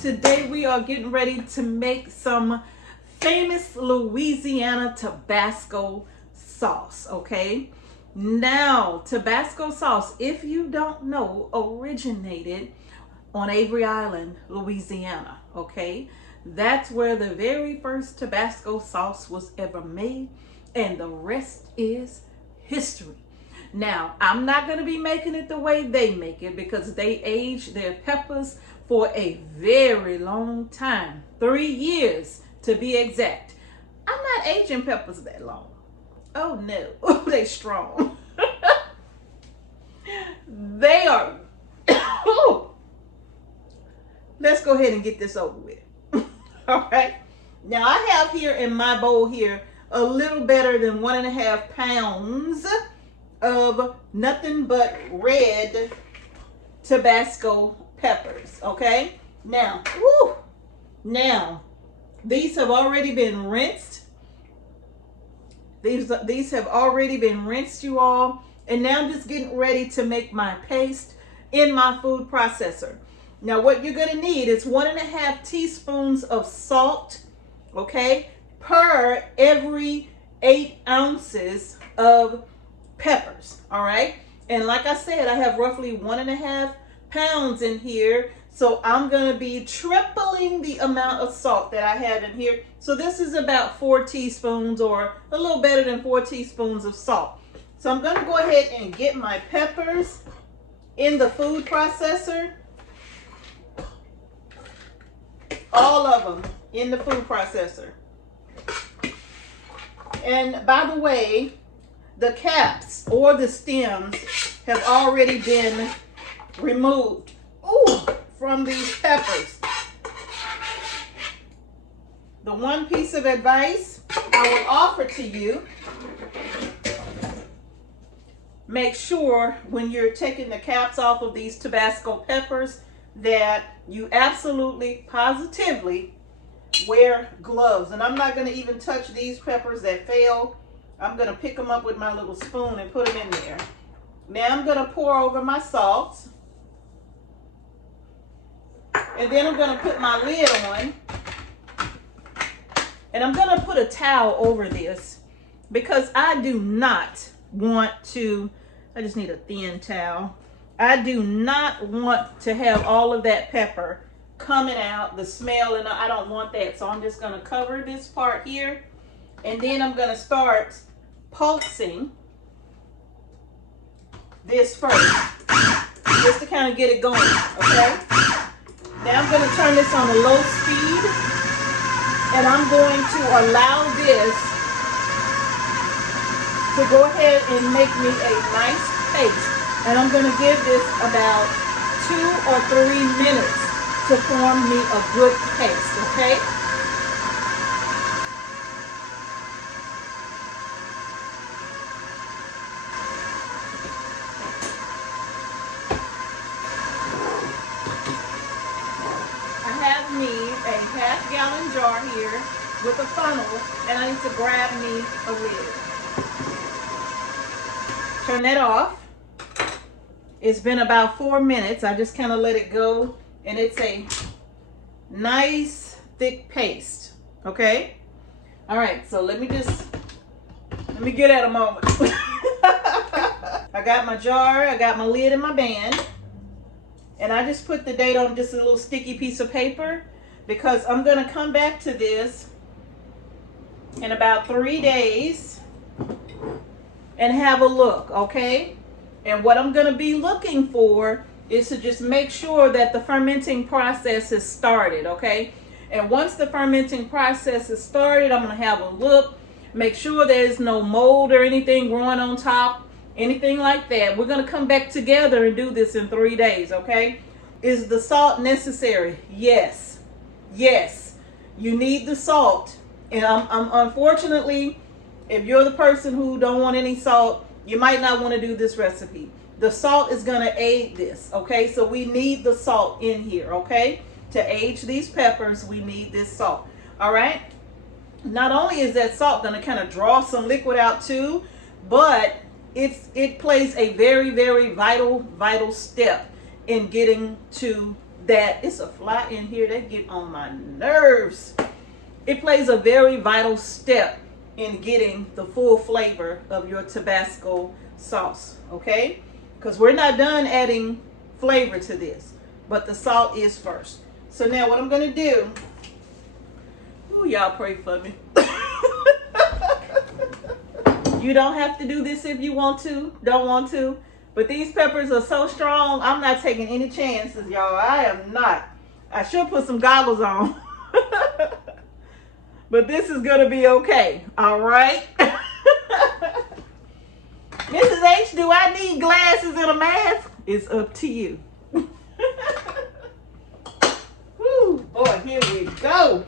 Today we are getting ready to make some famous Louisiana Tabasco sauce, okay? Now, Tabasco sauce, if you don't know, originated on Avery Island, Louisiana, okay? That's where the very first Tabasco sauce was ever made, and the rest is history. Now, I'm not going to be making it the way they make it because they age their peppers for a very long time, 3 years to be exact. I'm not aging peppers that long. Oh no, they strong. They are. Let's go ahead and get this over with. All right. Now I have here in my bowl here a little better than 1.5 pounds of nothing but red Tabasco peppers. Okay. Now, now these have already been rinsed. These have already been rinsed, you all. And now I'm just getting ready to make my paste in my food processor. Now what you're going to need is 1.5 teaspoons of salt, okay, per every 8 ounces of peppers, all right? And like I said, I have roughly 1.5 pounds in here. So I'm going to be tripling the amount of salt that I have in here. So this is about 4 teaspoons or a little better than 4 teaspoons of salt. So I'm going to go ahead and get my peppers in the food processor. All of them in the food processor. And by the way, the caps or the stems have already been removed from these peppers. The one piece of advice I will offer to you, make sure when you're taking the caps off of these Tabasco peppers that you absolutely, positively wear gloves. And I'm not going to even touch these peppers that fell. I'm going to pick them up with my little spoon and put them in there. Now I'm going to pour over my salt. And then I'm going to put my lid on. And I'm going to put a towel over this because I do not want to, I just need a thin towel. I do not want to have all of that pepper coming out, the smell, and I don't want that. So I'm just going to cover this part here. And then I'm going to start pulsing this first, just to kind of get it going, okay? Now I'm going to turn this on a low speed, and I'm going to allow this to go ahead and make me a nice paste. And I'm going to give this about 2 or 3 minutes to form me a good paste, okay? Me a 1/2 gallon jar here with a funnel, and I need to grab me a lid. Turn that off. It's been about 4 minutes. I just kind of let it go, and it's a nice thick paste. Okay. All right. So let me get at a moment. I got my jar. I got my lid and my band. And I just put the date on just a little sticky piece of paper because I'm going to come back to this in about 3 days and have a look, okay? And what I'm going to be looking for is to just make sure that the fermenting process is started, okay? And once the fermenting process is started, I'm going to have a look, make sure there's no mold or anything growing on top. Anything like that. We're going to come back together and do this in 3 days, okay? Is the salt necessary? Yes. Yes. You need the salt. And unfortunately, if you're the person who don't want any salt, you might not want to do this recipe. The salt is going to aid this, okay? So we need the salt in here, okay? To age these peppers, we need this salt, all right? Not only is that salt going to kind of draw some liquid out too, but it plays a very, very vital step in getting to that it's a fly in here that get on my nerves. It plays a very vital step in getting the full flavor of your Tabasco sauce, okay? Because we're not done adding flavor to this, but the salt is first. So now what I'm gonna do, ooh, y'all pray for me. You don't have to do this if you want to, don't want to, but these peppers are so strong, I'm not taking any chances, y'all. I am not. I should put some goggles on. But this is gonna be okay, all right? Mrs. H, do I need glasses and a mask? It's up to you. Woo, boy, here we go.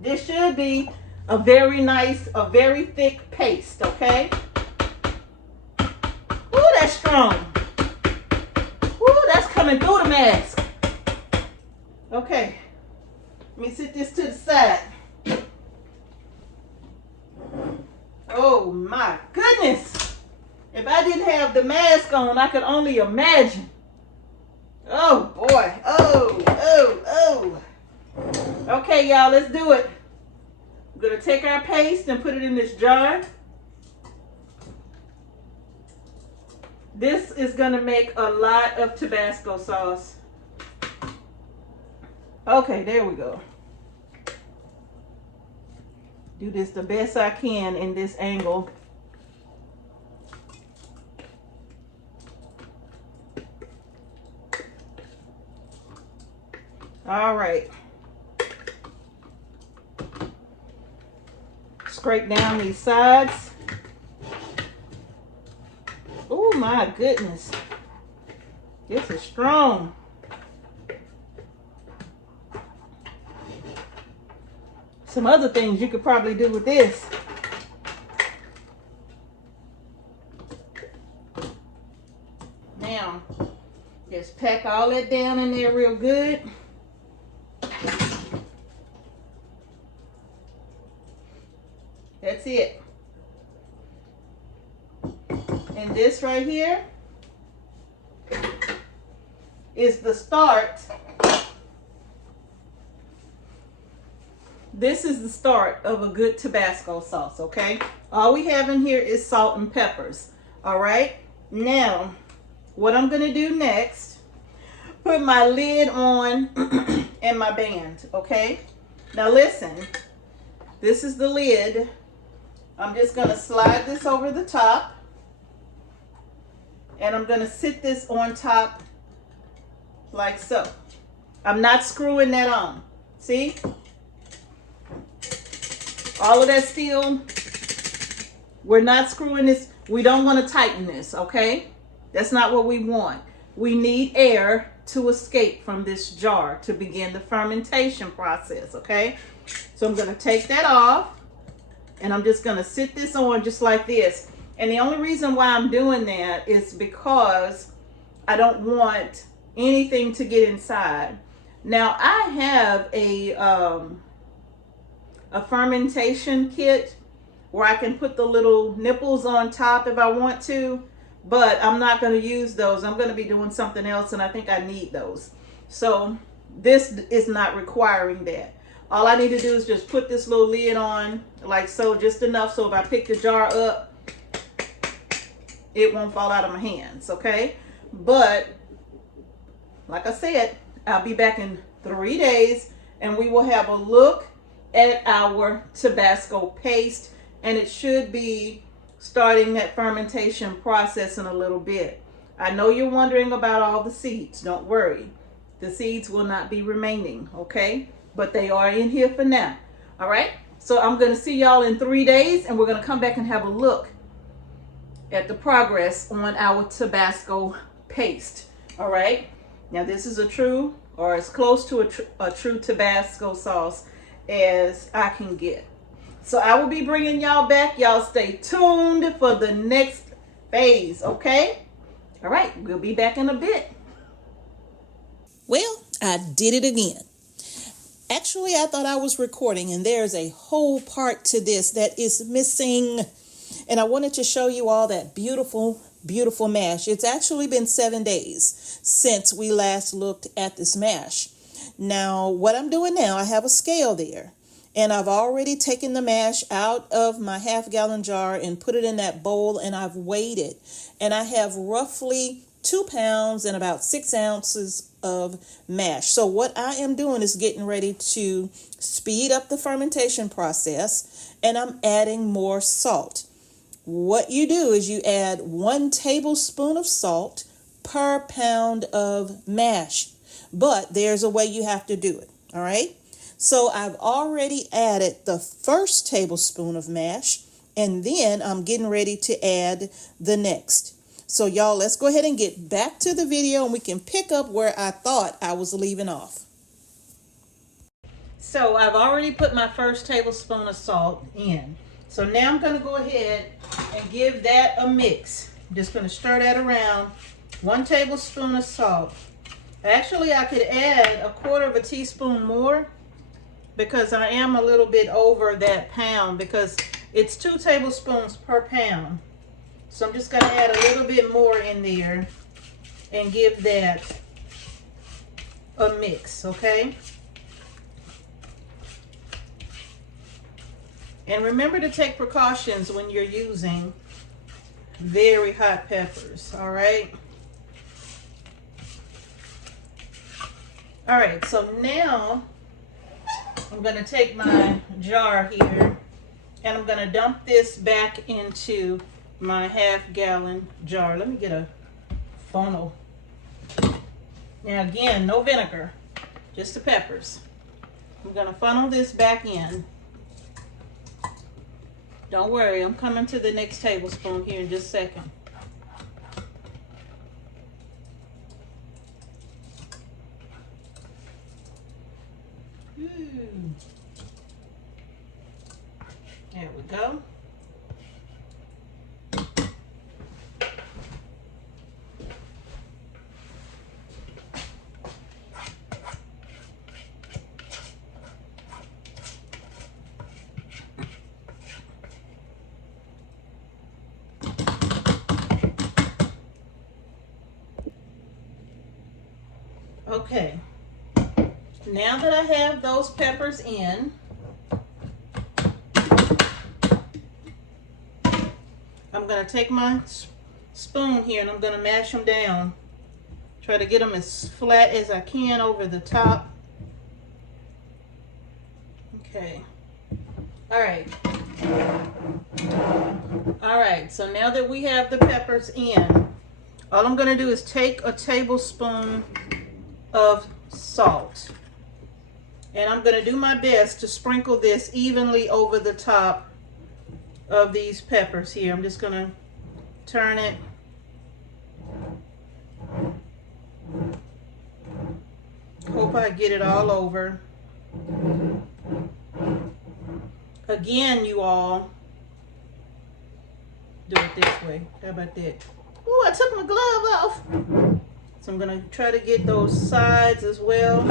This should be a very nice, a very thick paste, okay? Ooh, that's strong. Ooh, that's coming through the mask. Okay, let me sit this to the side. Oh my goodness. If I didn't have the mask on, I could only imagine. Oh boy, oh. Okay, y'all, let's do it. We're gonna take our paste and put it in this jar. This is gonna make a lot of Tabasco sauce. Okay, there we go. Do this the best I can in this angle. All right. Scrape down these sides. Oh my goodness. This is strong. Some other things you could probably do with this. Now, just pack all that down in there real good. That's it. And this right here is the start. This is the start of a good Tabasco sauce, okay? All we have in here is salt and peppers, all right? Now, what I'm gonna do next, put my lid on and my band, okay? Now listen, this is the lid. I'm just gonna slide this over the top, and I'm gonna sit this on top like so. I'm not screwing that on, see? All of that steel, we're not screwing this. We don't want to tighten this, okay? That's not what we want. We need air to escape from this jar to begin the fermentation process, okay? So I'm going to take that off, and I'm just going to sit this on just like this. And the only reason why I'm doing that is because I don't want anything to get inside. Now, I have a fermentation kit where I can put the little nipples on top if I want to, but I'm not going to use those. I'm going to be doing something else, and I think I need those. So this is not requiring that. All I need to do is just put this little lid on like so, just enough so if I pick the jar up, it won't fall out of my hands, okay? But like I said, I'll be back in 3 days, and we will have a look at our Tabasco paste, and it should be starting that fermentation process in a little bit. I know you're wondering about all the seeds. Don't worry. The seeds will not be remaining, okay? But they are in here for now, all right? So I'm going to see y'all in 3 days, and we're going to come back and have a look at the progress on our Tabasco paste, all right? Now, this is a true, or as close to a true Tabasco sauce as I can get. So I will be bringing y'all back. Y'all stay tuned for the next phase, okay? All right, we'll be back in a bit. Well, I did it again. Actually, I thought I was recording, and there's a whole part to this that is missing. And I wanted to show you all that beautiful, beautiful mash. It's actually been 7 days since we last looked at this mash. Now, what I'm doing now, I have a scale there. And I've already taken the mash out of my half-gallon jar and put it in that bowl, and I've weighed it. And I have roughly 2 pounds and about 6 ounces of mash. So what I am doing is getting ready to speed up the fermentation process, and I'm adding more salt. What you do is you add 1 tablespoon of salt per pound of mash. But there's a way you have to do it, all right? So I've already added the first tablespoon of mash, and then I'm getting ready to add the next. So y'all, let's go ahead and get back to the video and we can pick up where I thought I was leaving off. So I've already put my first tablespoon of salt in. So now I'm going to go ahead and give that a mix. I'm just going to stir that around. 1 tablespoon of salt. Actually, I could add 1/4 teaspoon more because I am a little bit over that pound because it's 2 tablespoons per pound. So I'm just going to add a little bit more in there and give that a mix, okay? And remember to take precautions when you're using very hot peppers, all right? All right, so now I'm going to take my jar here and I'm going to dump this back into my half-gallon jar. Let me get a funnel. Now again, no vinegar, just the peppers. I'm going to funnel this back in. Don't worry, I'm coming to the next tablespoon here in just a second. There we go. Okay, now that I have those peppers in, I'm going to take my spoon here and I'm going to mash them down. Try to get them as flat as I can over the top. Okay. All right. All right, so now that we have the peppers in, all I'm going to do is take a tablespoon of salt. And I'm going to do my best to sprinkle this evenly over the top of these peppers here. I'm just going to turn it. Hope I get it all over. Again, you all, do it this way. How about that? Ooh, I took my glove off. So I'm going to try to get those sides as well.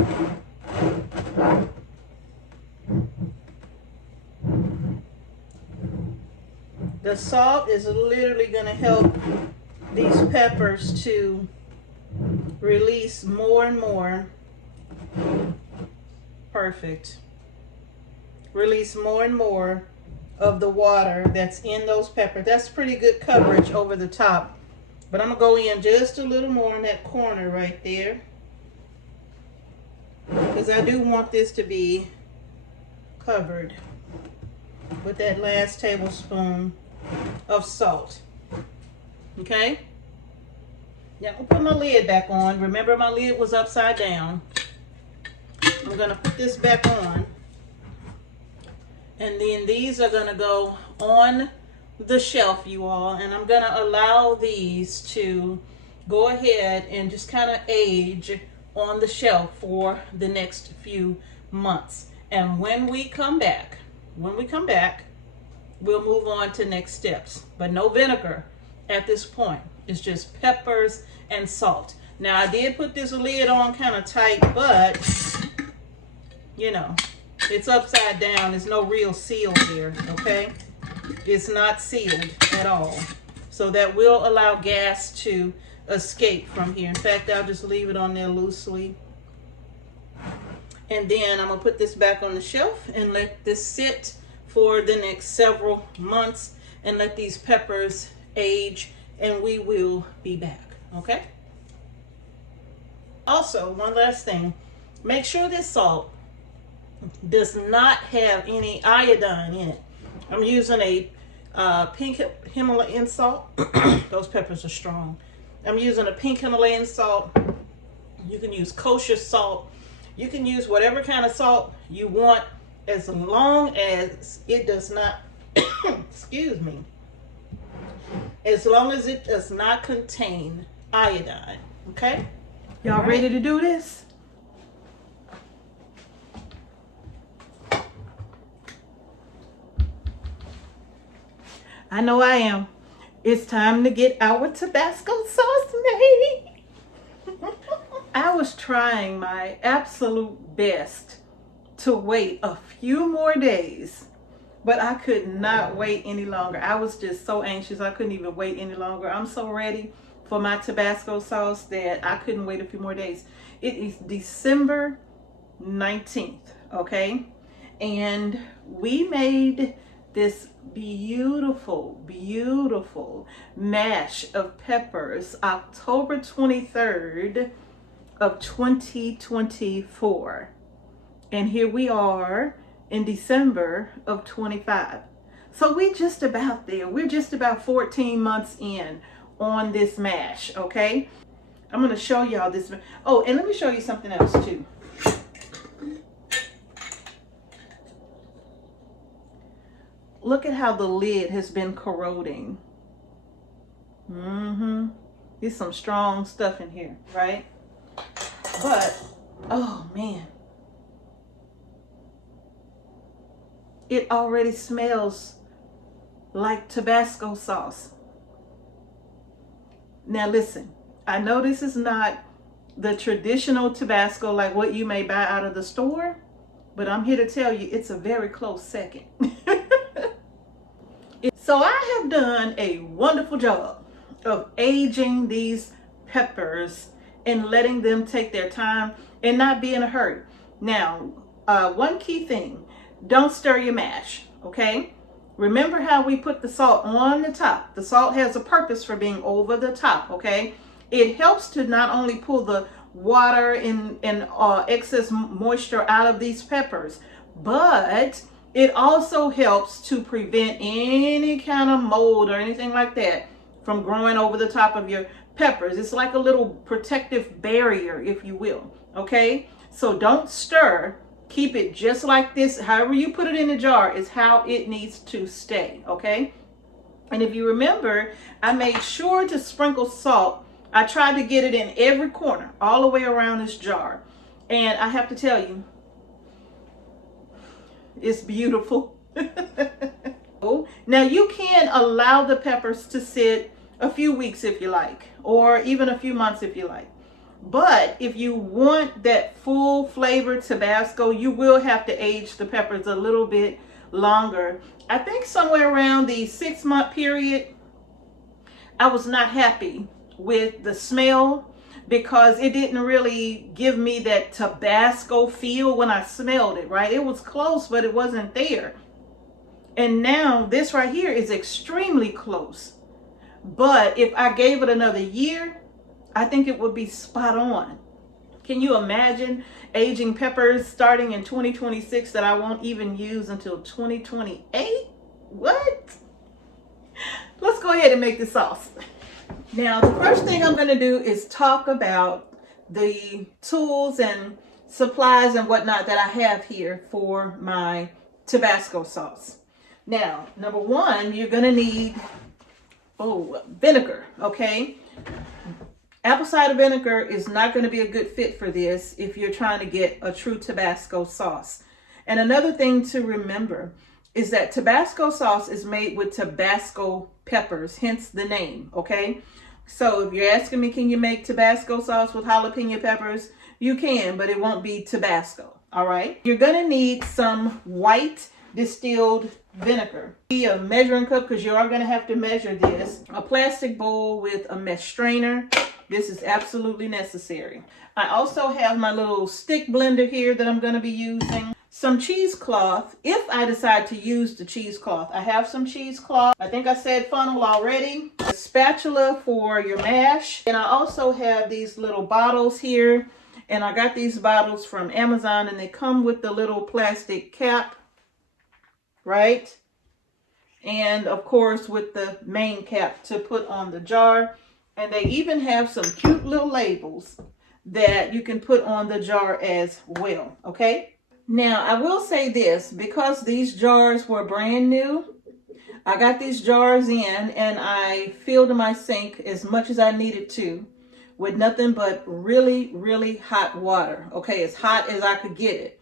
The salt is literally going to help these peppers to release more and more. Perfect. Release more and more of the water that's in those peppers. That's pretty good coverage over the top. But I'm going to go in just a little more in that corner right there, because I do want this to be covered with that last tablespoon of salt. Okay? Now I'll put my lid back on. Remember, my lid was upside down. I'm going to put this back on. And then these are going to go on the shelf, you all. And I'm going to allow these to go ahead and just kind of age on the shelf for the next few months. And when we come back, we'll move on to next steps. But no vinegar at this point. It's just peppers and salt. Now, I did put this lid on kind of tight, but, you know, it's upside down. There's no real seal here, okay? It's not sealed at all. So that will allow gas to escape from here. In fact, I'll just leave it on there loosely. And then I'm gonna put this back on the shelf and let this sit for the next several months and let these peppers age, and we will be back, okay? Also, one last thing, make sure this salt does not have any iodine in it. I'm using a pink Himalayan salt. Those peppers are strong. I'm using a pink Himalayan salt. You can use kosher salt. You can use whatever kind of salt you want, as long as it does not, excuse me, as long as it does not contain iodine, okay? Y'all ready to do this? I know I am. It's time to get our Tabasco sauce made. I was trying my absolute best to wait a few more days, but I could not wait any longer. I was just so anxious. I couldn't even wait any longer. I'm so ready for my Tabasco sauce that I couldn't wait a few more days. It is December 19th, okay? And we made this beautiful, beautiful mash of peppers October 23rd of 2024. And here we are in December of 25. So we're just about there. We're just about 14 months in on this mash, okay? I'm going to show y'all this. Oh, and let me show you something else too. Look at how the lid has been corroding. There's some strong stuff in here, right? But, oh man. It already smells like Tabasco sauce. Now listen, I know this is not the traditional Tabasco like what you may buy out of the store, but I'm here to tell you it's a very close second. So I have done a wonderful job of aging these peppers and letting them take their time and not be in a hurry. Now, one key thing, don't stir your mash, okay? Remember how we put the salt on the top. The salt has a purpose for being over the top, okay? It helps to not only pull the water and excess moisture out of these peppers, but it also helps to prevent any kind of mold or anything like that from growing over the top of your peppers. It's like a little protective barrier, if you will, okay? So don't stir. Keep it just like this. However you put it in the jar is how it needs to stay, okay? And if you remember, I made sure to sprinkle salt. I tried to get it in every corner, all the way around this jar. And I have to tell you, it's beautiful. Now you can allow the peppers to sit a few weeks if you like, or even a few months if you like. But if you want that full flavor Tabasco, you will have to age the peppers a little bit longer. I think somewhere around the 6-month period, I was not happy with the smell because it didn't really give me that Tabasco feel when I smelled it, right? It was close, but it wasn't there. And now this right here is extremely close. But if I gave it another year, I think it would be spot on. Can you imagine aging peppers starting in 2026 that I won't even use until 2028? What? Let's go ahead and make the sauce. Now, the first thing I'm going to do is talk about the tools and supplies and whatnot that I have here for my Tabasco sauce. Now, number one, you're going to need vinegar, okay? Apple cider vinegar is not going to be a good fit for this if you're trying to get a true Tabasco sauce. And another thing to remember is that Tabasco sauce is made with Tabasco peppers, hence the name, okay? So if you're asking me, can you make Tabasco sauce with jalapeno peppers? You can, but it won't be Tabasco, all right? You're going to need some white distilled vinegar. A measuring cup, because you are going to have to measure this. A plastic bowl with a mesh strainer. This is absolutely necessary. I also have my little stick blender here that I'm going to be using. Some cheesecloth, if I decide to use the cheesecloth. I have some cheesecloth. I think I said funnel already. A spatula for your mash. And I also have these little bottles here. And I got these bottles from Amazon, and they come with the little plastic cap, right? And of course with the main cap to put on the jar. And they even have some cute little labels that you can put on the jar as well, okay? Now, I will say this, because these jars were brand new, I got these jars in and I filled my sink as much as I needed to with nothing but really, really hot water, okay? As hot as I could get it.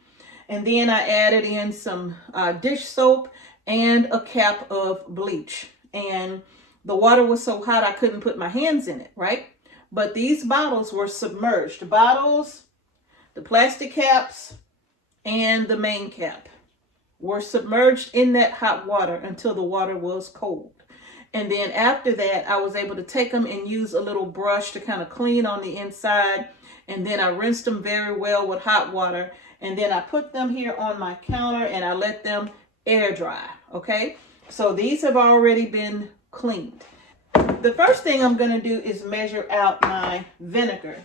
And then I added in some dish soap and a cap of bleach. And the water was so hot I couldn't put my hands in it, right? But these bottles were submerged. The bottles, the plastic caps, and the main cap were submerged in that hot water until the water was cold. And then after that, I was able to take them and use a little brush to kind of clean on the inside. And then I rinsed them very well with hot water. And then I put them here on my counter and I let them air dry, okay? So these have already been cleaned. The first thing I'm going to do is measure out my vinegar.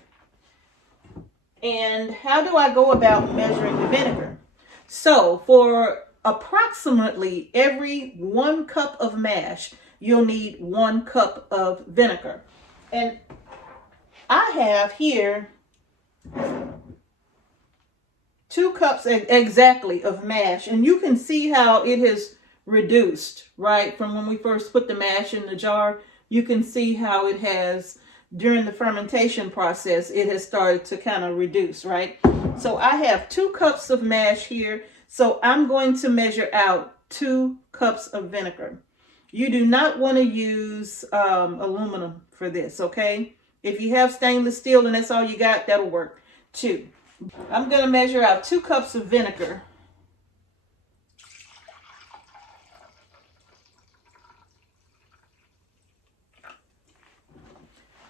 And how do I go about measuring the vinegar? So for approximately every 1 cup of mash, you'll need 1 cup of vinegar. And I have here 2 cups exactly of mash. And you can see how it has reduced, right? From when we first put the mash in the jar, you can see how it has, during the fermentation process, it has started to kind of reduce, right? So I have 2 cups of mash here. So I'm going to measure out 2 cups of vinegar. You do not want to use aluminum for this, okay? If you have stainless steel and that's all you got, that'll work too. I'm going to measure out 2 cups of vinegar.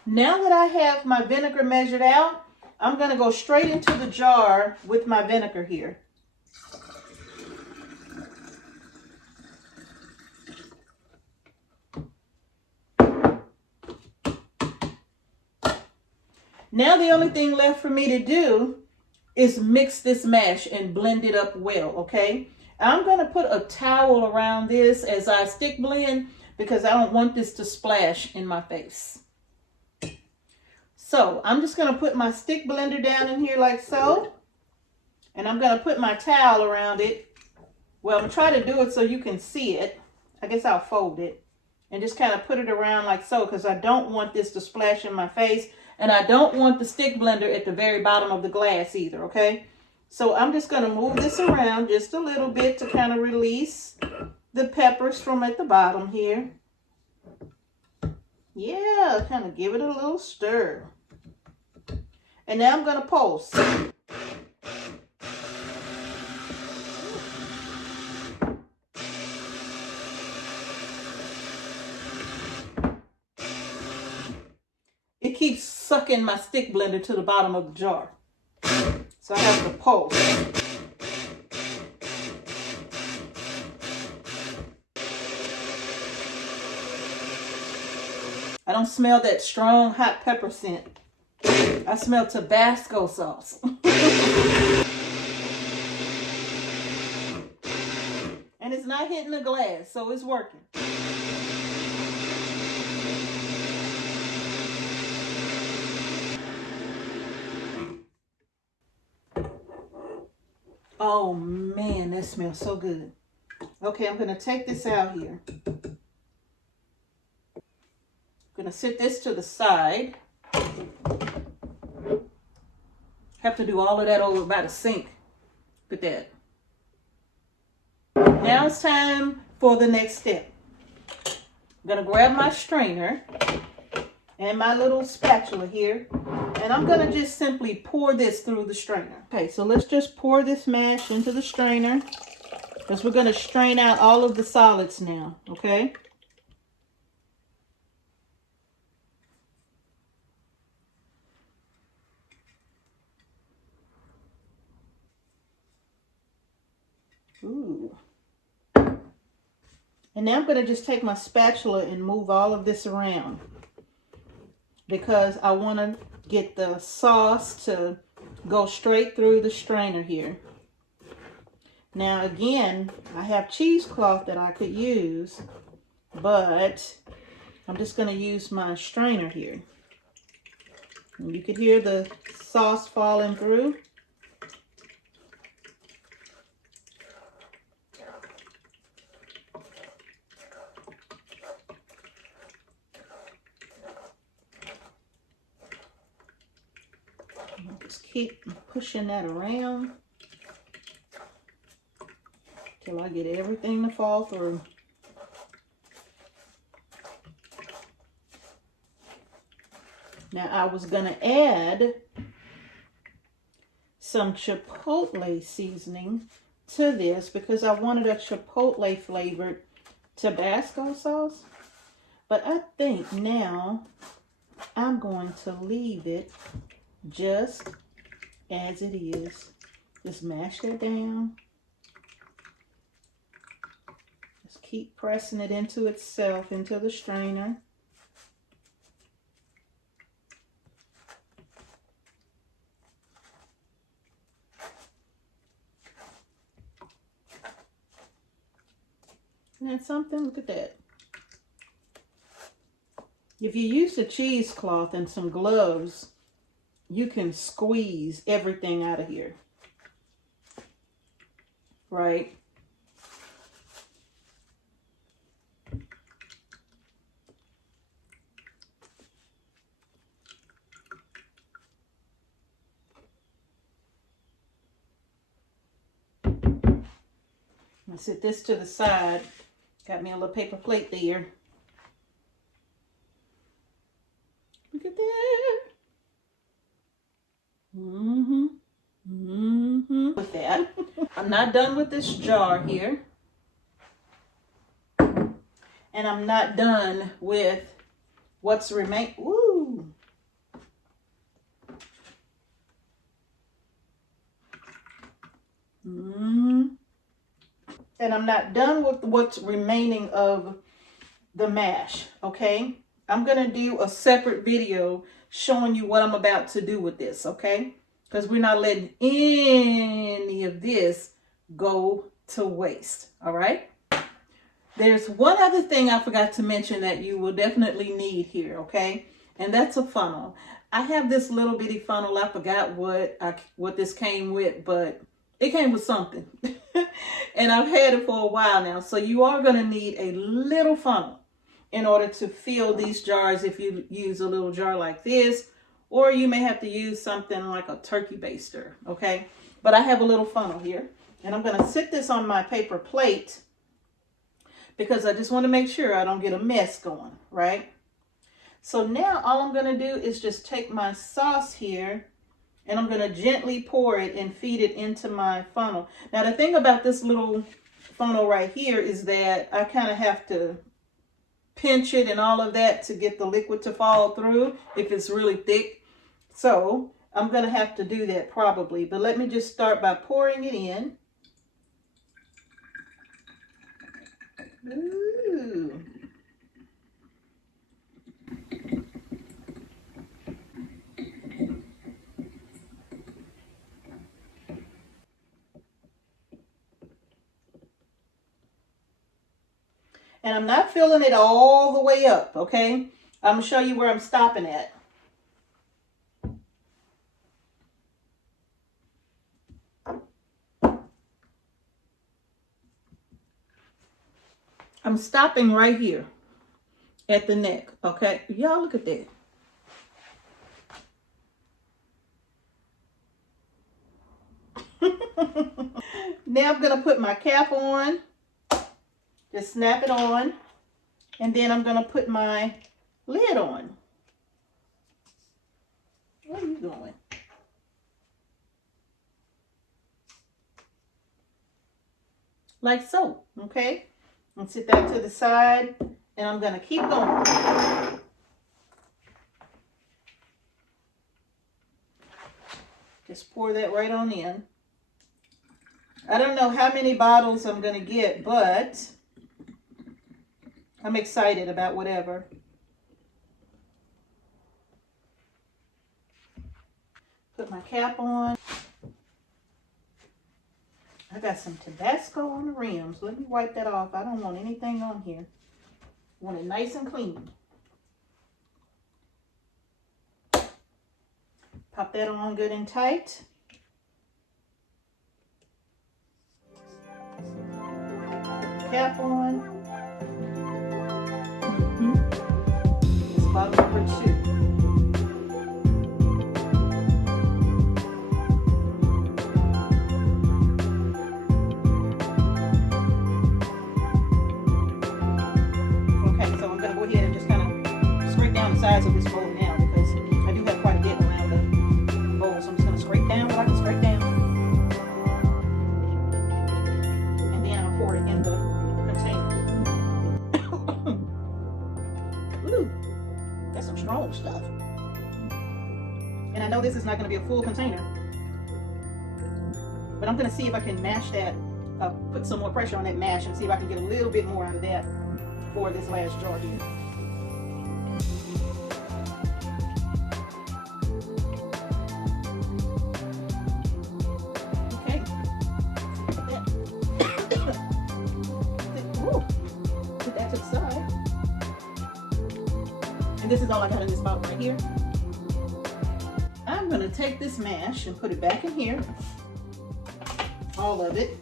Now that I have my vinegar measured out, I'm going to go straight into the jar with my vinegar here. Now the only thing left for me to do is mix this mash and blend it up well, okay? I'm going to put a towel around this as I stick blend because I don't want this to splash in my face. So I'm just going to put my stick blender down in here like so. And I'm going to put my towel around it. Well, I'm going to try to do it so you can see it. I guess I'll fold it. And just kind of put it around like so because I don't want this to splash in my face. And I don't want the stick blender at the very bottom of the glass either, okay? So I'm just going to move this around just a little bit to kind of release the peppers from at the bottom here. Yeah, kind of give it a little stir. And now I'm going to pulse. It keeps sucking my stick blender to the bottom of the jar. So I have to pulse. I don't smell that strong hot pepper scent. I smell Tabasco sauce. And it's not hitting the glass, so it's working. Oh man, that smells so good. Okay, I'm going to take this out here. I'm going to sit this to the side. Have to do all of that over by the sink. Look at that. Now it's time for the next step. I'm going to grab my strainer and my little spatula here. And I'm going to just simply pour this through the strainer. Okay, so let's just pour this mash into the strainer. because we're going to strain out all of the solids now, okay? Ooh. And now I'm going to just take my spatula and move all of this around because I want to get the sauce to go straight through the strainer here. Now again, I have cheesecloth that I could use, but I'm just going to use my strainer here. And you could hear the sauce falling through. Just keep pushing that around till I get everything to fall through. Now I was going to add some chipotle seasoning to this because I wanted a chipotle flavored Tabasco sauce. But I think now I'm going to leave it just as it is. Just mash that down. Just keep pressing it into itself, into the strainer. And that's something, look at that. If you use a cheesecloth and some gloves, you can squeeze everything out of here, right? I set this to the side. Got me a little paper plate there. Look at that. With that, I'm not done with this jar here. And I'm not done with what's remaining. Ooh. And I'm not done with what's remaining of the mash, okay? I'm going to do a separate video showing you what I'm about to do with this, okay? Because we're not letting any of this go to waste, all right? There's one other thing I forgot to mention that you will definitely need here, okay? And that's a funnel. I have this little bitty funnel. I forgot what this came with, but it came with something. And I've had it for a while now. So you are going to need a little funnel in order to fill these jars if you use a little jar like this. Or you may have to use something like a turkey baster, okay? But I have a little funnel here. And I'm going to sit this on my paper plate because I just want to make sure I don't get a mess going, right? So now all I'm going to do is just take my sauce here and I'm going to gently pour it and feed it into my funnel. Now the thing about this little funnel right here is that I kind of have to pinch it and all of that to get the liquid to fall through if it's really thick. So I'm going to have to do that probably. But let me just start by pouring it in. Ooh. And I'm not filling it all the way up, okay? I'm going to show you where I'm stopping at. I'm stopping right here at the neck, okay? Y'all look at that. Now I'm going to put my cap on. Just snap it on. And then I'm going to put my lid on. Where are you going? like so. Okay, and sit that to the side, and I'm gonna keep going. Just pour that right on in. I don't know how many bottles I'm gonna get, but I'm excited about whatever. Put my cap on. I got some Tabasco on the rims. Let me wipe that off. I don't want anything on here. I want it nice and clean. Pop that on good and tight. Put the cap on. This bottle number 2. Size of this bowl now, because I do have quite a bit around the bowl, so I'm just going to scrape down what I can scrape down, and then I'll pour it in the container. Ooh, that's some strong stuff. And I know this is not going to be a full container, but I'm going to see if I can mash that, put some more pressure on that mash and see if I can get a little bit more out of that for this last jar here. And this is all I got in this bottle right here. I'm going to take this mash and put it back in here. All of it.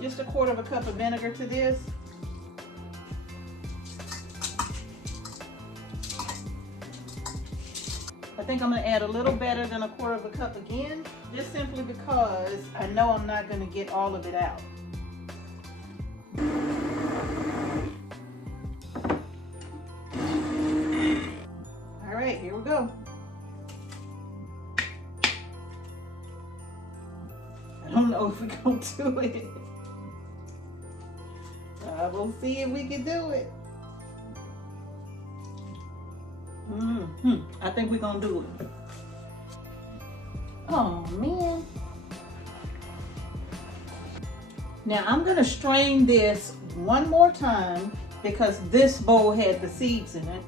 Just 1/4 cup of vinegar to this. I think I'm going to add a little better than 1/4 cup again, just simply because I know I'm not going to get all of it out. Here we go. I don't know if we're going to do it. We'll see if we can do it. I think we're going to do it. Oh, man. Now, I'm going to strain this one more time because this bowl had the seeds in it.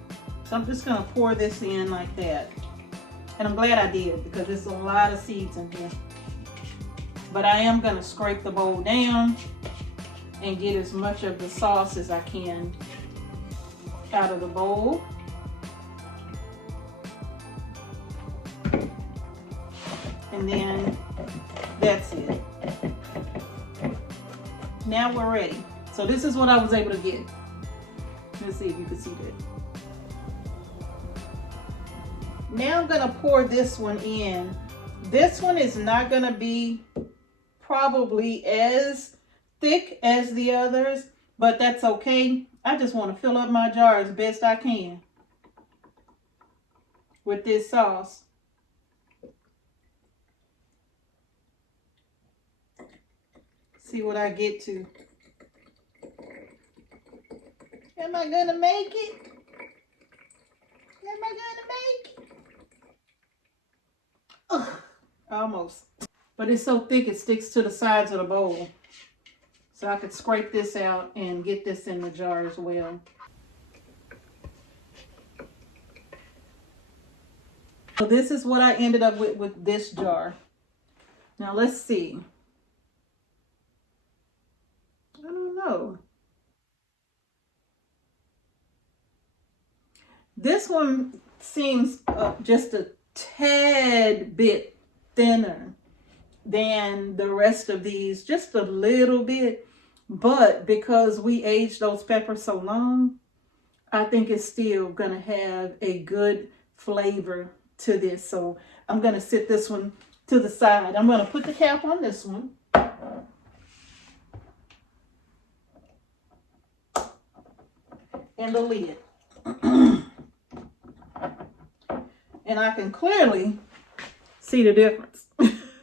So I'm just going to pour this in like that. And I'm glad I did because there's a lot of seeds in here. But I am going to scrape the bowl down and get as much of the sauce as I can out of the bowl. And then that's it. Now we're ready. So this is what I was able to get. Let's see if you can see that. Now I'm going to pour this one in. This one is not going to be probably as thick as the others, but that's okay. I just want to fill up my jar as best I can with this sauce. See what I get to. Am I going to make it? Am I going to make it? Ugh, almost. But it's so thick it sticks to the sides of the bowl. So I could scrape this out and get this in the jar as well. So this is what I ended up with this jar. Now let's see. I don't know. This one seems just a tad bit thinner than the rest of these, just a little bit, but because we aged those peppers so long, I think it's still gonna have a good flavor to this. So I'm gonna sit this one to the side. I'm gonna put the cap on this one. And the lid. And I can clearly see the difference.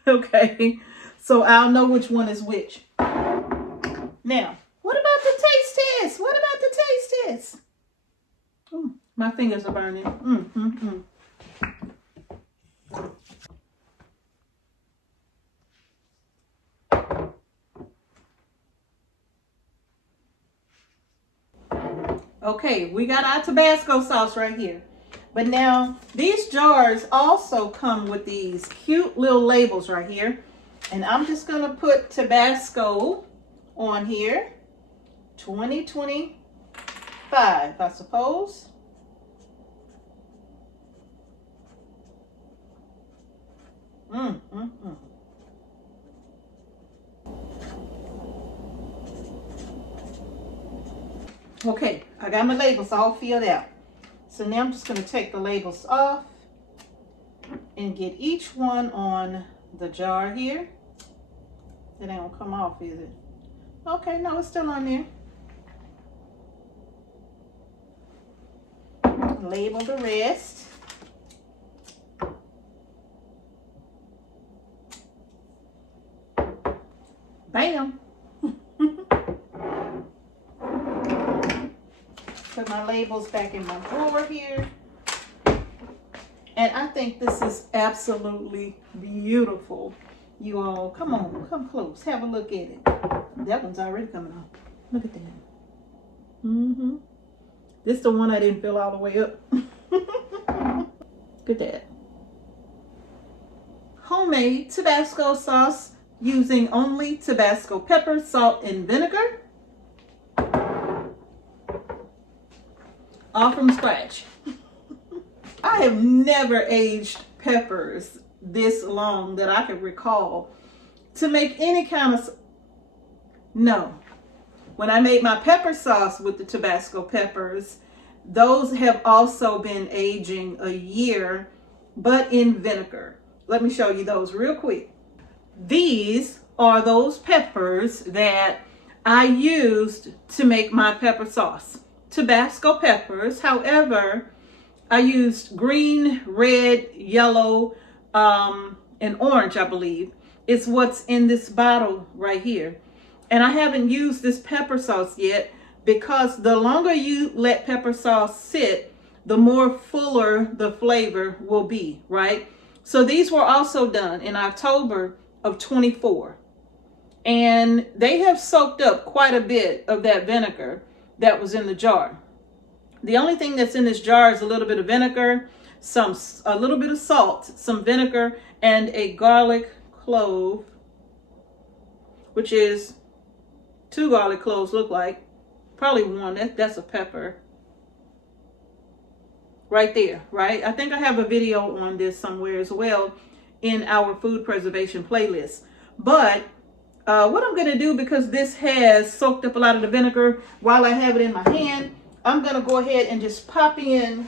Okay, so I'll know which one is which. Now, what about the taste test? What about the taste test? Ooh, my fingers are burning. Okay, we got our Tabasco sauce right here. But now, these jars also come with these cute little labels right here. And I'm just going to put Tabasco on here. 2025, I suppose. Okay, I got my labels all filled out. So now I'm just going to take the labels off and get each one on the jar here. It ain't going to come off, is it? Okay, no, it's still on there. Label the rest. Bam! Put my labels back in my drawer here. And I think this is absolutely beautiful. You all, come on, come close. Have a look at it. That one's already coming off. Look at that. This is the one I didn't fill all the way up. Look at that. Homemade Tabasco sauce using only Tabasco pepper, salt, and vinegar. All from scratch. I have never aged peppers this long that I can recall to make any kind of... No. When I made my pepper sauce with the Tabasco peppers, those have also been aging a year, but in vinegar. Let me show you those real quick. These are those peppers that I used to make my pepper sauce. Tabasco peppers. However, I used green, red, yellow, and orange, I believe. It's what's in this bottle right here. And I haven't used this pepper sauce yet because the longer you let pepper sauce sit, the more fuller the flavor will be, right? So these were also done in October of 24. And they have soaked up quite a bit of that vinegar that was in the jar. The only thing that's in this jar is a little bit of vinegar, a little bit of salt, some vinegar, and a garlic clove, which is 2 garlic cloves look like. Probably one. That's a pepper. Right there, right? I think I have a video on this somewhere as well in our food preservation playlist. But what I'm going to do, because this has soaked up a lot of the vinegar while I have it in my hand, I'm going to go ahead and just pop in.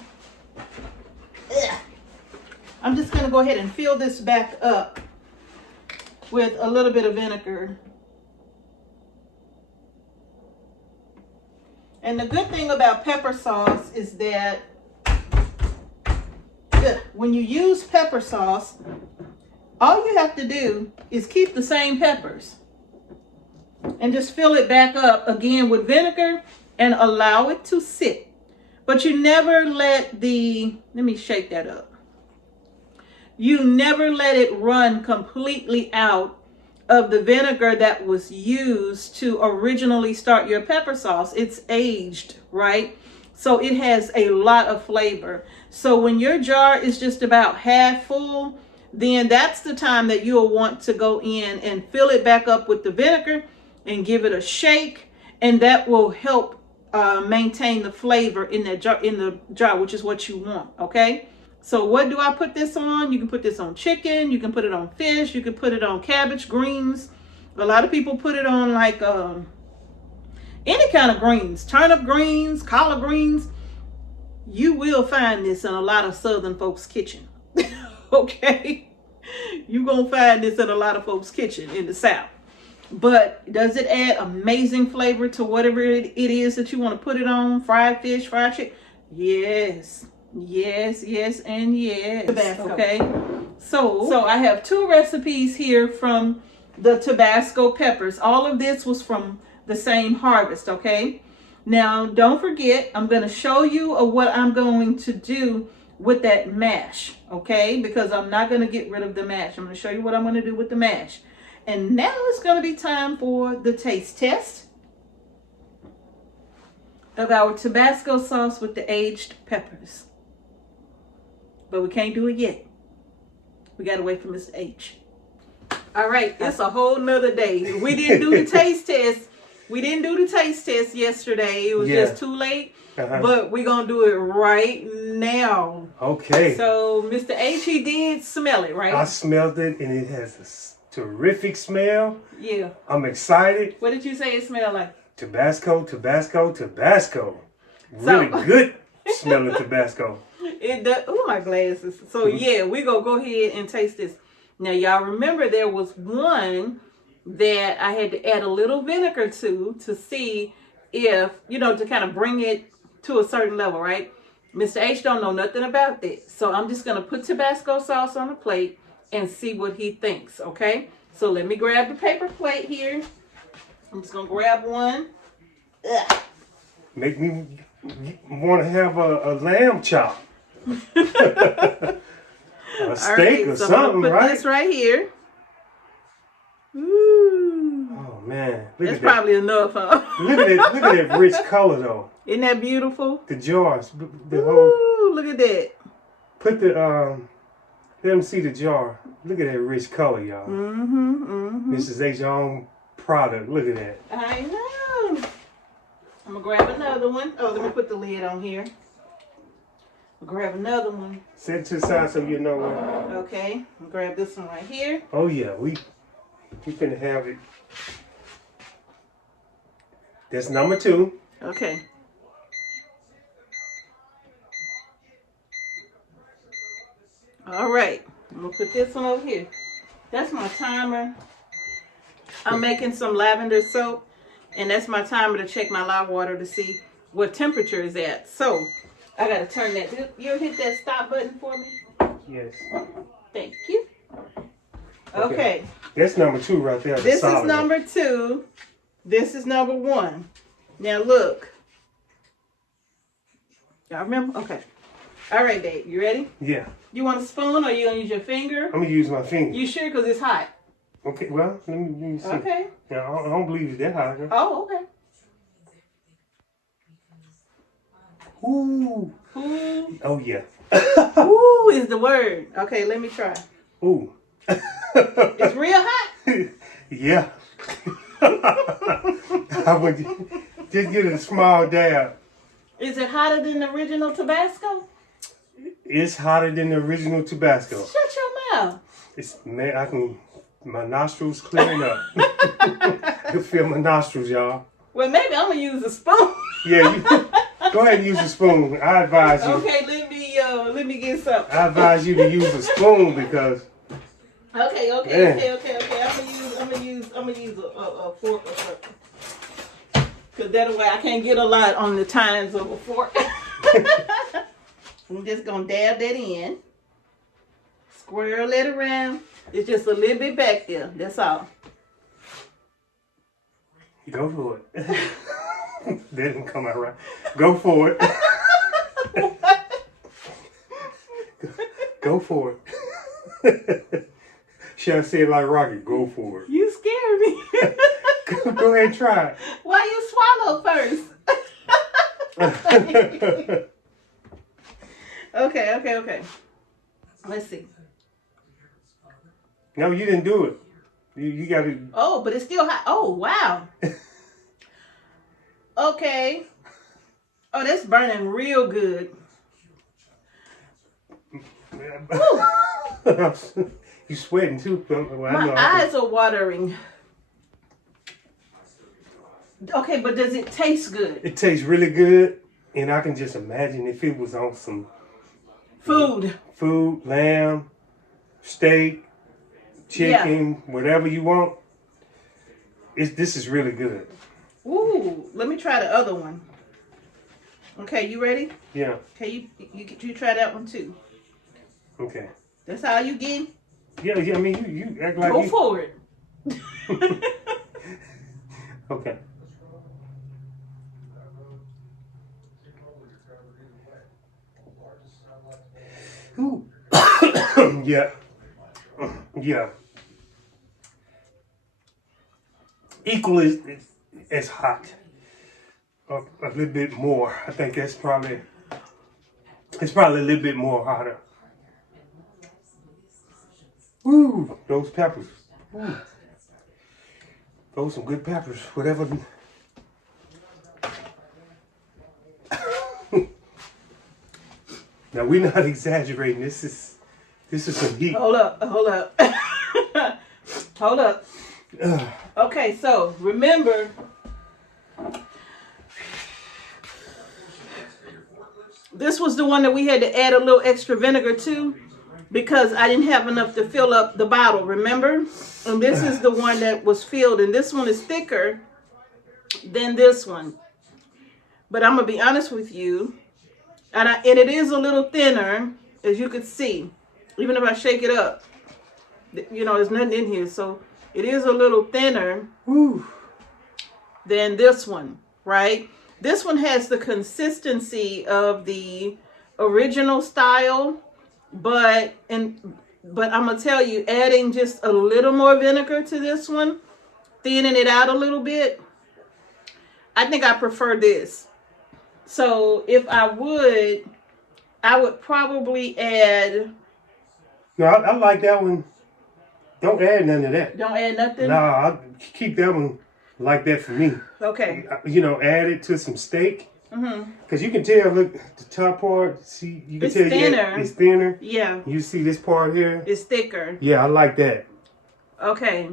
I'm just going to go ahead and fill this back up with a little bit of vinegar. And the good thing about pepper sauce is that when you use pepper sauce, all you have to do is keep the same peppers and just fill it back up again with vinegar and allow it to sit. But you never let let me shake that up. You never let it run completely out of the vinegar that was used to originally start your pepper sauce. It's aged, right? So it has a lot of flavor. So when your jar is just about half full, then that's the time that you'll want to go in and fill it back up with the vinegar and give it a shake, and that will help maintain the flavor in that jar, which is what you want. Okay, so what do I put this on? You can put this on chicken, you can put it on fish, you can put it on cabbage greens. A lot of people put it on like any kind of greens, turnip greens, collard greens. You will find this in a lot of Southern folks' kitchen. Okay, you're gonna find this in a lot of folks' kitchen in the South. But does it add amazing flavor to whatever it is that you want to put it on? Fried fish, fried chicken? Yes, yes, yes, and yes. Okay, so I have 2 recipes here from the Tabasco peppers. All of this was from the same harvest, okay? Now, don't forget, I'm going to show you what I'm going to do with that mash, okay? Because I'm not going to get rid of the mash. I'm going to show you what I'm going to do with the mash. And now it's going to be time for the taste test of our Tabasco sauce with the aged peppers. But we can't do it yet. We got to wait for Mr. H. All right, it's a whole nother day. We didn't do the taste test. We didn't do the taste test yesterday. It was just too late. But we're going to do it right now. Okay. So, Mr. H, he did smell it, right? I smelled it, and it has a terrific smell. Yeah. I'm excited. What did you say it smelled like? Tabasco, Tabasco, Tabasco. Really good smelling Tabasco. It does. Oh, my glasses. So, yeah, we're going to go ahead and taste this. Now, y'all remember there was one that I had to add a little vinegar to see if, you know, to kind of bring it to a certain level, right? Mr. H don't know nothing about that. So I'm just going to put Tabasco sauce on the plate and see what he thinks, okay? So let me grab the paper plate here. I'm just going to grab one. Ugh. Make me want to have a lamb chop. A steak or so something, put right? This right here. Ooh. Oh man, That's probably enough, huh? Look at that rich color though. Isn't that beautiful? The jars, the Ooh, whole. look at that. Put the let them see the jar. Look at that rich color, y'all. Mrs. H's own product. Look at that. I know. I'm gonna grab another one. Oh, let me put the lid on here. I'll grab another one. Set it to the side so you know where. Okay, I'll grab this one right here. Oh yeah, we finna have it. That's number 2. Okay. All right, I'm gonna put this one over here. That's my timer. I'm making some lavender soap, and that's my timer to check my live water to see what temperature is at. So I gotta turn that. You hit that stop button for me? Yes. Thank you. Okay. That's number 2 right there. This is number 2. This is number 1. Now look. Y'all remember? Okay. All right, babe. You ready? Yeah. You want a spoon or you gonna use your finger? I'm gonna use my finger. You sure? Because it's hot. Okay. Well, let me see. Okay. Yeah, I don't believe it's that hot. Huh? Oh, okay. Ooh. Ooh. Oh yeah. Ooh is the word. Okay, let me try. Ooh. It's real hot. Yeah. I would just get a small dab. Is it hotter than the original Tabasco? It's hotter than the original Tabasco. Shut your mouth. It's man, my nostrils clearing up. I can feel my nostrils, y'all. Well, maybe I'm gonna use a spoon. Yeah, go ahead and use a spoon. I advise you. Okay, let me get something. I advise you to use a spoon because. Okay. I'm gonna use a fork or something. Cause that way I can't get a lot on the tines of a fork. I'm just gonna dab that in. Swirl it around. It's just a little bit back there. That's all. Go for it. That didn't come out right. Go for it. Go for it. Should I say it like Rocky? Go for it. You scared me. Go ahead and try it. Why you swallow first? Okay. Let's see. No, you didn't do it. You got to. Oh, but it's still hot. Oh, wow. Okay. Oh, that's burning real good. You sweating too. Well, My eyes are watering. Okay, but does it taste good? It tastes really good, and I can just imagine if it was on some food, lamb, steak, chicken, whatever you want. This is really good. Ooh, let me try the other one. Okay, you ready? Yeah. Okay, you try that one too. Okay. That's how you get? Yeah. I mean, you act like Go for it. Okay. Ooh. Yeah. Yeah. Equally as hot. A little bit more. I think it's probably a little bit more hotter. Woo! Those peppers. Woo. Those some good peppers. Whatever. Now we're not exaggerating. This is some heat. Hold up. Hold up. Okay, so remember, this was the one that we had to add a little extra vinegar to because I didn't have enough to fill up the bottle, remember? And this is the one that was filled, and this one is thicker than this one. But I'm going to be honest with you, and it is a little thinner, as you can see. Even if I shake it up, you know, there's nothing in here, so it is a little thinner than this one, right? This one has the consistency of the original style, but I'm gonna tell you, adding just a little more vinegar to this one, thinning it out a little bit, I think I prefer this. So if I would probably add. No, I like that one. Don't add none of that. Don't add nothing? Nah, I'll keep that one like that for me. Okay. You know, add it to some steak. Because you can tell, look, the top part, see, you can It's tell thinner. It's thinner. Yeah. You see this part here? It's thicker. Yeah, I like that. Okay.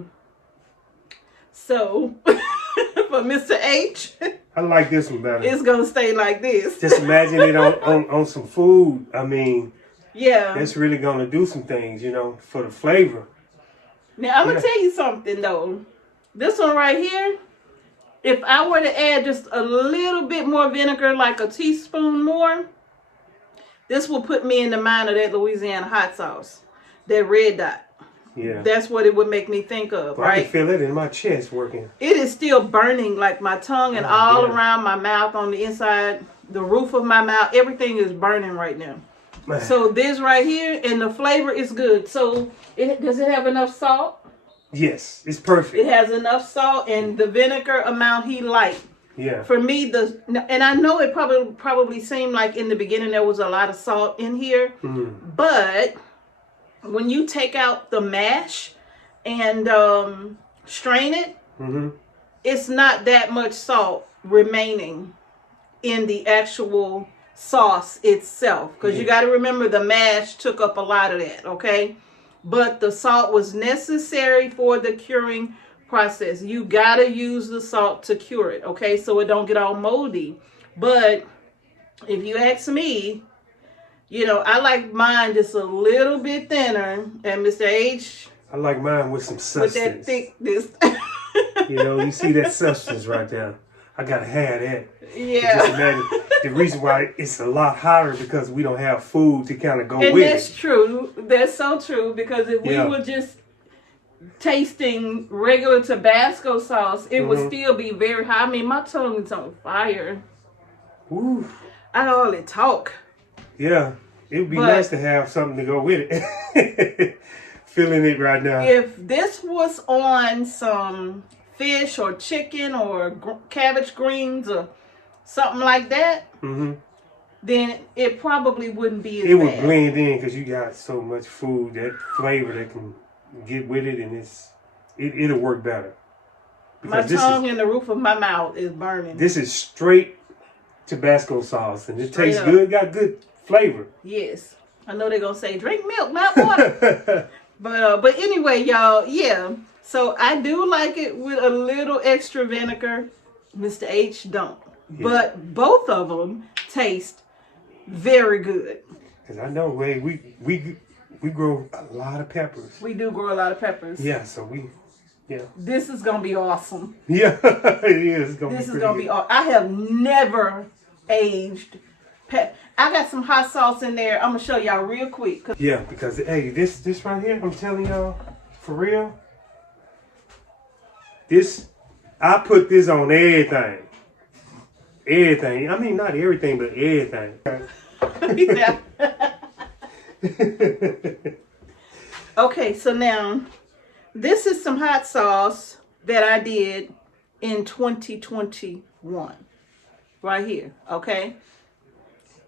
So, for Mr. H, I like this one better. it's going to stay like this. Just imagine it on some food. I mean, yeah. that's really going to do some things, you know, for the flavor. Now, I'm going to tell you something, though. This one right here, if I were to add just a little bit more vinegar, like a teaspoon more, this will put me in the mind of that Louisiana hot sauce, that red dot. Yeah. That's what it would make me think of, Well, right? I can feel it in my chest working. It is still burning, like my tongue and all around my mouth, on the inside, the roof of my mouth. Everything is burning right now. Man. So this right here, and the flavor is good. So does it have enough salt? Yes, it's perfect. It has enough salt, and the vinegar amount he liked. Yeah. For me, and I know it probably seemed like in the beginning there was a lot of salt in here, but when you take out the mash and strain it, it's not that much salt remaining in the actual sauce itself. Because you got to remember, the mash took up a lot of that, okay? But the salt was necessary for the curing process. You got to use the salt to cure it, okay? So it don't get all moldy. But if you ask me, you know, I like mine just a little bit thinner. And Mr. H, I like mine with some substance. with that thickness. You know, you see that substance right there. I got to have that. Yeah. Just imagine the reason why it's a lot hotter because we don't have food to kind of go And with that's it. true. That's so true. Because if we were just tasting regular Tabasco sauce, it would still be very hot. I mean, my tongue is on fire. Ooh. I can hardly talk. Yeah, it would be nice to have something to go with it. Feeling it right now. If this was on some fish or chicken or cabbage greens or something like that, then it probably wouldn't be as bad. It would blend in because you got so much food, that flavor that can get with it, and it'll work better. Because my tongue and the roof of my mouth is burning. This is straight Tabasco sauce, and it Straight tastes up. good, got good flavor. Yes. I know they're going to say, drink milk, not water. But anyway, y'all, yeah. So I do like it with a little extra vinegar. Mr. H don't. Yeah. But both of them taste very good. Because I know, Ray, we grow a lot of peppers. We do grow a lot of peppers. Yeah, so this is going to be awesome. Yeah, it is. This is going to be awesome. I have never aged I got some hot sauce in there. I'm going to show y'all real quick. Yeah, because, hey, this right here, I'm telling y'all, for real, This, I put this on everything. Everything. I mean, not everything, but everything. Okay, so now this is some hot sauce that I did in 2021. Right here, okay?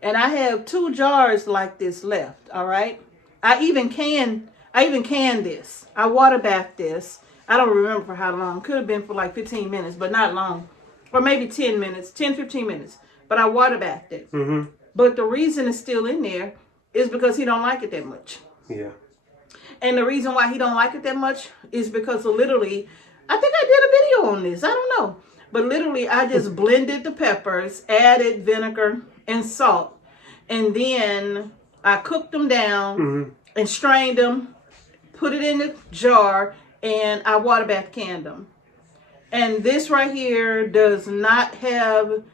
And I have 2 jars like this left, all right? I even canned this. I water bathed this. I don't remember for how long. Could have been for like 15 minutes, but not long. Or maybe 10 minutes, 10, 15 minutes. But I water bathed it. Mm-hmm. But the reason it's still in there is because he don't like it that much. Yeah. And the reason why he don't like it that much is because literally, I think I did a video on this. I don't know. But literally, I just blended the peppers, added vinegar and salt. And then I cooked them down and strained them, put it in the jar, and I water bath canned them. And this right here does not have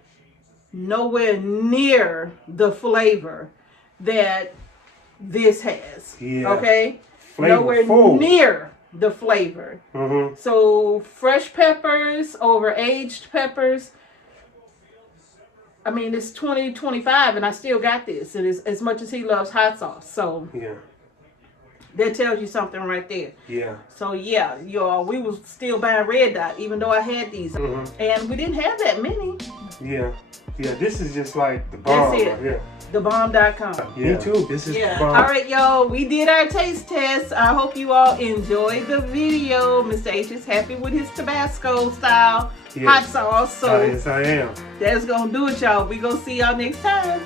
nowhere near the flavor that this has. Yeah. Okay? Nowhere near the flavor. Mm-hmm. So fresh peppers over aged peppers. I mean, it's 2025 and I still got this. It is as much as he loves hot sauce. So yeah, that tells you something right there. Yeah. So yeah, y'all, we was still buying Red Dot even though I had these, and we didn't have that many. Yeah. Yeah, this is just like the bomb. That's it. Right here. TheBomb.com. Yeah. Me too. This is the bomb. All right, y'all. We did our taste test. I hope you all enjoyed the video. Mr. H is happy with his Tabasco-style hot sauce. So yes, I am. That's going to do it, y'all. We going to see y'all next time.